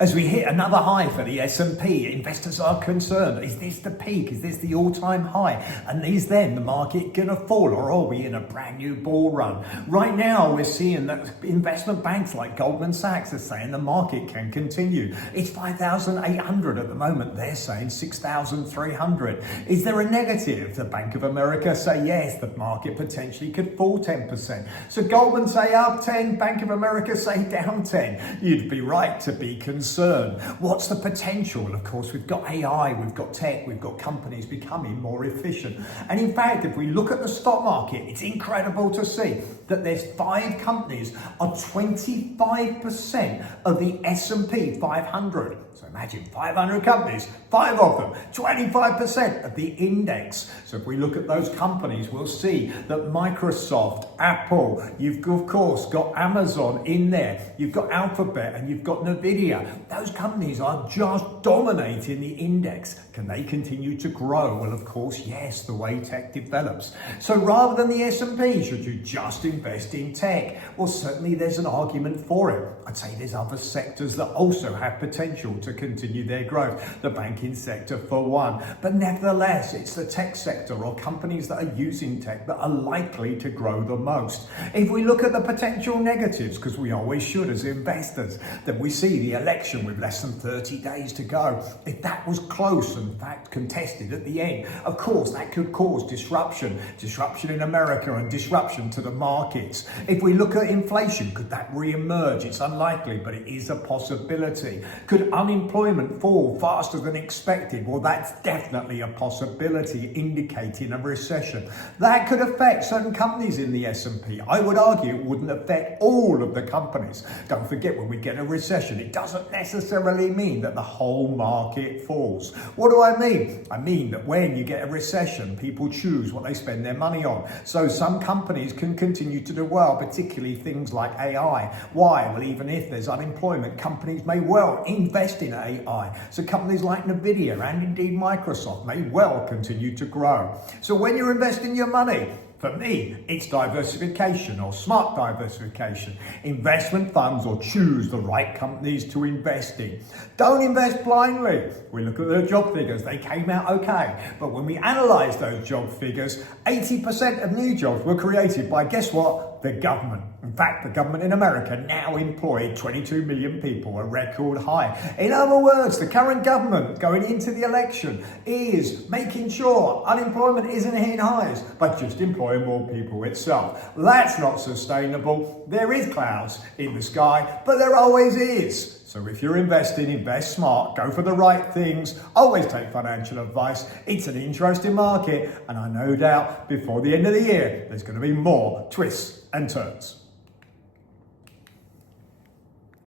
As we hit another high for the S&P, investors are concerned. Is this the peak? Is this the all-time high? And is then the market going to fall, or are we in a brand new bull run? Right now, we're seeing that investment banks like Goldman Sachs are saying the market can continue. It's 5,800 at the moment. They're saying 6,300. Is there a negative? The Bank of America say yes, the market potentially could fall 10%. So Goldman say up 10, Bank of America say down 10. You'd be right to be concerned. What's the potential? Of course, we've got AI, we've got tech, we've got companies becoming more efficient. And in fact, if we look at the stock market, it's incredible to see that there's 5 companies are 25% of the S&P 500. So imagine 500 companies, 5 of them, 25% of the index. So if we look at those companies, we'll see that Microsoft, Apple, you've of course got Amazon in there, you've got Alphabet and you've got Nvidia. Those companies are just dominating the index. Can they continue to grow? Well, of course, yes, the way tech develops. So rather than the S&P, should you just invest in tech? Well, certainly there's an argument for it. I'd say there's other sectors that also have potential to continue their growth. The banking sector for one. But nevertheless, it's the tech sector or companies that are using tech that are likely to grow the most. If we look at the potential negatives, because we always should as investors, then we see the election with less than 30 days to go. If that was close and in fact contested at the end, of course that could cause disruption in America and disruption to the markets. If we look at inflation, could that re-emerge? It's unlikely, but it is a possibility. Could unemployment fall faster than expected? Well, that's definitely a possibility, indicating a recession. That could affect certain companies in the S&P. I would argue it wouldn't affect all of the companies. Don't forget, when we get a recession, it doesn't necessarily mean that the whole market falls. What do I mean? I mean that when you get a recession, people choose what they spend their money on. So some companies can continue to do well, particularly things like AI. Why? Well, even if there's unemployment, companies may well invest in AI. So companies like Nvidia and indeed Microsoft may well continue to grow. So when you're investing your money, for me, it's diversification or smart diversification. Investment funds, or choose the right companies to invest in. Don't invest blindly. We look at the job figures, they came out okay. But when we analyse those job figures, 80% of new jobs were created by, guess what? The government. In fact, the government in America now employed 22 million people, a record high. In other words, the current government going into the election is making sure unemployment isn't hitting highs, but just employing more people itself. That's not sustainable. There is clouds in the sky, but there always is. So if you're investing, invest smart, go for the right things, always take financial advice. It's an interesting market, and I no doubt before the end of the year, there's going to be more twists and turns.